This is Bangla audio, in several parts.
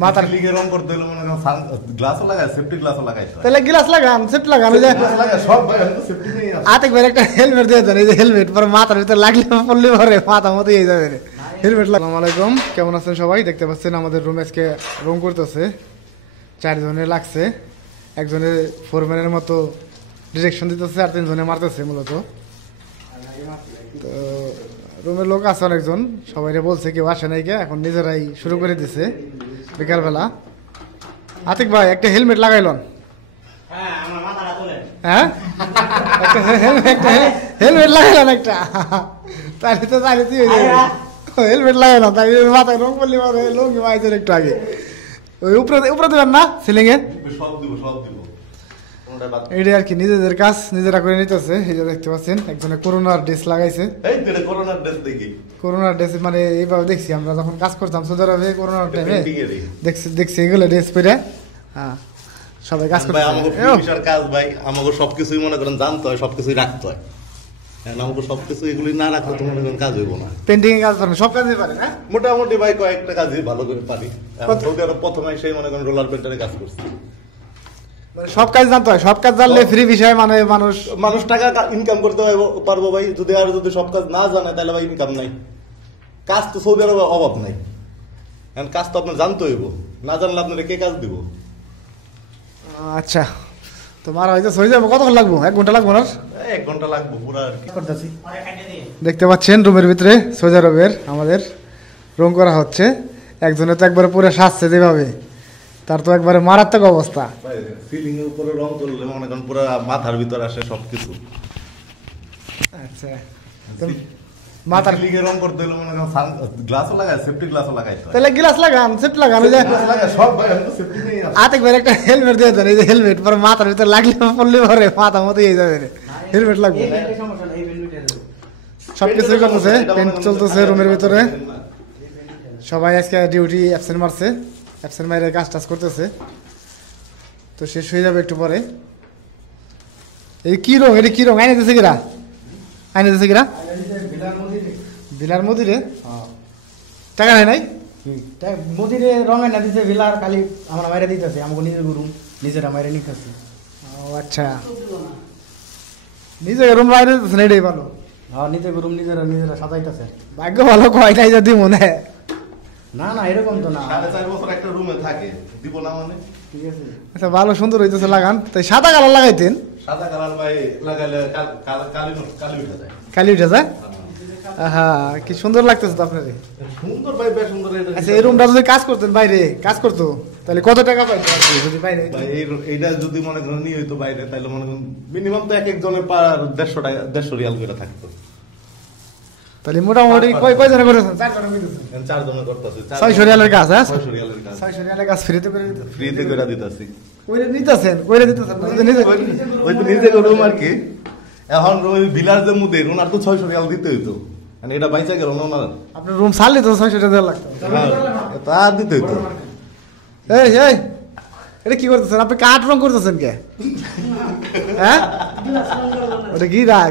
মাথার লিগে রং করতে হলে মনে করেন গ্লাসও লাগায়, সেফটি গ্লাসও লাগাইতে হয়। তাহলে গ্লাস লাগান, সেফটি লাগান, ওই যে সব ভাই সেফটি নেই আছে। আতেক ভাই একটা হেলমেট দিয়ে দেন, এই যে হেলমেট পরে মাথার ভিতরে লাগলে পড়লে পরে মাথা মতো হয়ে যাবে হেলমেট। আসসালামু আলাইকুম, কেমন আছেন সবাই? দেখতে পাচ্ছেন আমাদের রুম আজকে রং করতেছে, 4 জনের লাগছে, একজনের ফোরম্যানের মতো ডিরেকশন দিতেছে আর 3 জনে মারতেছে মূলত। তো রুমের লোক আছে অনেকজন, সবাই বলছে কেউ আসে নাই কে, এখন নিজেরাই শুরু করে দিছে বিকালবেলা। আতিক ভাই একটা হেলমেট লাগাইলন? হ্যাঁ একটা হেলমেট লাগাইলাম একটা, তাহলে তো তাহলে তুই হেলমেট লাগাইলাম, তাই মাথায় রং করলি লঙ্গি মাইছেন একটু আগে। ওই উপরে উপরে দেবেন না সিলিং এ? সব দিব, সব দিব। এইটা আর কি নিজেদের কাজ নিজেরা করে নিতেছে। এই যে দেখতে পাচ্ছেন একজনে করোনার ড্রেস লাগাইছে। এই তো এটা করোনার ড্রেস দেখি। করোনার ড্রেস মানে এইভাবে দেখছি আমরা যখন কাজ করতাম সৌদি আরবে করোনার টাইমে, দেখছি এগুলো ড্রেস পরে হ্যাঁ সবাই কাজ করতে। ভাই আমাকে ফিনিশার কাজ ভাই, আমাকে সবকিছুই মনে করেন জানতে হয়, সবকিছুই রাখতে হয়। আমাকে সবকিছু এগুলি না রাখলে তো মনে করেন কাজ হইব না। পেন্টিং এর কাজ পারেন, সব কাজই পারেন? হ্যাঁ মোটামুটি ভাই কয়েকটা কাজই ভালো করে পারি। সৌদি আরব প্রথমে সেই মনে করেন রোলার পেন্টারে কাজ করছি। মানে সব কাজ জানতে হয়, সব কাজ জানলে ফ্রি বিষয়, মানে মানুষ টাকা ইনকাম করতে পারবো ভাই। যদি সব কাজ না জানে তাহলে ভাই ইনকাম নাই। কাজ তো সৌদি আরবে অভাব নাই, এখন কাজ তো আপনার জানতে হইব, না জানলে আপনারা কে কাজ দিব? আচ্ছা তোমার হয়তো হয়ে যাবো, কতক্ষণ লাগবো? 1 ঘন্টা লাগবো না? 1 ঘন্টা লাগবো পুরো আর কি করতেছি। দেখতে পাচ্ছেন রুমের ভিতরে সৌদি আরবের আমাদের রং করা হচ্ছে। একজনে তো একবারে পুরো সাজছে যেভাবে, তার তো একবারে মারাত্মক অবস্থা। সিলিং এর উপরে রং করলে মনে করেন পুরো মাথার ভিতর আসে সবকিছু। আচ্ছা মাথার লিগে রং করতে হলে মনে করেন গ্লাসও লাগায়, সেফটি গ্লাসও লাগাইতে হয়। তাহলে গ্লাস লাগান, সেফটি লাগান, ওই যে সব ভাই সেফটি নেই আছে। আতেক ভাই একটা হেলমেট দিয়ে দেন, এই যে হেলমেট পরে মাথার ভিতরে লাগলে পড়লে পরে মাথা মতো হয়ে যাবে হেলমেট লাগবে। সবকিছুই করতেছে, পেন্ট চলতেছে রুমের ভিতরে, সবাই আজকে ডিউটি অ্যাবসেন্ট মারছে, অ্যাবসেন্ট মাইরে কাজ টাজ করতেছে। তো শেষ হয়ে যাবে একটু পরে। এই কি রং, এটা কি রং আইনে দিছে কিরা? আইনে দিছে কিরা? বিলার মদিরে টাকা নেই নাই মোদিরে রং না দিতে ভিলার খালি আমরা বাইরে দিতেছি, আমাকে নিজের রুম নিজেরা বাইরে নিতেছি। ও আচ্ছা, নিজে রুম বাইরে দিতেছেন, এটাই ভালো। হ্যাঁ নিজের রুম নিজেরা নিজেরা সাজাইতেছে। ভাগ্য ভালো কয়টাই যদি মনে হয়। না না এরকম তো না, 4.5 বছর একটা রুমে থাকে, দিব না মানে? ঠিক আছে। আচ্ছা ভালো সুন্দর হইতেছে, লাগান। তাই সাদা কালার লাগাইতেন? সাদা কালার ভাই লাগাইলে কালি উঠে যায়। কালি উঠে যায়? হ্যাঁ কি সুন্দর লাগতেছে তো আপনার। সুন্দর ভাই, বেশ সুন্দর। আচ্ছা এই রুমটা যদি কাজ করতেন, বাইরে কাজ করতো, তাহলে কত টাকা পাইতো আর কি যদি বাইরে? ভাই এইটা যদি মনে করেন নিয়ে হইতো বাইরে, তাহলে মনে করেন মিনিমাম তো এক একজনের পার 150 রিয়াল করে থাকতো। তাহলে মোটামুটি কয়জনে করেছেন? 4 জনে করেছেন? 4 জনের করতেছে 600 রিয়ালের কাজ। হ্যাঁ 600 রিয়ালের কাজ, 600 রিয়ালের কাজ ফ্রিতে করে দিতেছেন? ফ্রিতে করে দিতেছি। কইরে দিতেছেন, কইরে দিতেছেন ওই তো নিজে রুম আর কি। এখন ওই বিলার যে মুদের ওনার তো 600 রিয়াল দিতে হইতো, মানে এটা বাইচা গেল না ওনার। আপনার রুম ছাড়লে তো 600 টাকা দেওয়া লাগতো। তা দিতে হইতো। এই এই এটা কি করতেছেন আপনি? কাঠ রং করতেছেন কে? হ্যাঁ ওটা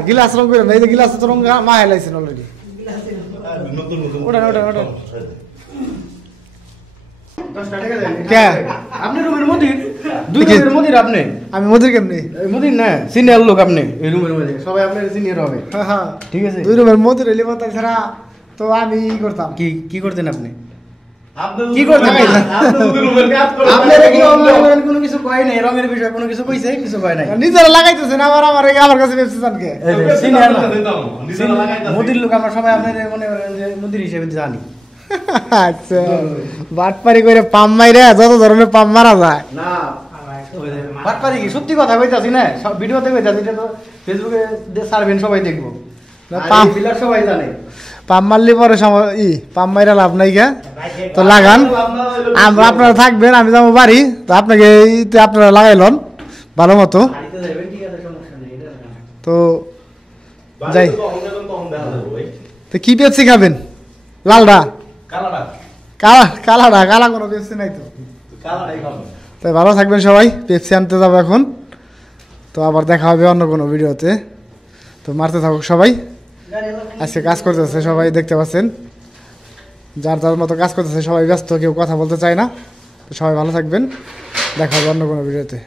গিলাস রং করেন? এই যে গিলাস তো রং মা হেলাইছেন অলরেডি। নতুন নতুন ওটা কে আপনি রুমের মদির, দুই রুমের মদির আপনি? আমি মদির কেমনি? মদির না সিনিয়র লোক আপনি এই রুমের মধ্যে, সবাই আপনার সিনিয়র হবে। হ্যাঁ হ্যাঁ ঠিক আছে। 2 রুমের মদির এলি মাথা ছাড়া তো আমি ই করতাম। কি করতেন আপনি? কি করতেন? আপনারা কি কোনো কিছু কয় নাই? রঙের বিষয় কোনো কিছু কইছে? কিছু কয় নাই, নিজেরা লাগাইতেছেন। আমার কাছে বেশি জানকে সিনিয়র মোদির লোক আমরা সবাই আপনার মনে করেন যে মোদির হিসেবে জানি। আচ্ছা বাটপারি করে পাম মাইরে যত ধরনের পাম মারা যায় না বাটপারি কি সত্যি কথা কইতাছি না, সব ভিডিওতে কইতাছি, এটা তো ফেসবুকে সার্ভেন সবাই দেখবো, পাম বিলার সবাই জানে। পাম মারলে পরে পাম মাইরা লাভ নাই গা, তো লাগান। আপনারা থাকবেন, আমি যাবো বাড়ি, তো আপনাকে আপনারা লাগাইলন ভালো মতো। তো যাই, তো কি পেপসি খাবেন? লালডা? কালা কোনো পেপসি নাই তো? তাই ভালো থাকবেন সবাই, পেপসি আনতে যাবো এখন। তো আবার দেখা হবে অন্য কোনো ভিডিওতে। তো মারতে থাকুক সবাই। আজকে কাজ করতেছে সবাই, দেখতে পাচ্ছেন যার যার মতো কাজ করতেছে, সবাই ব্যস্ত, কেউ কথা বলতে চায় না। তো সবাই ভালো থাকবেন, দেখা হবে অন্য কোনো ভিডিওতে।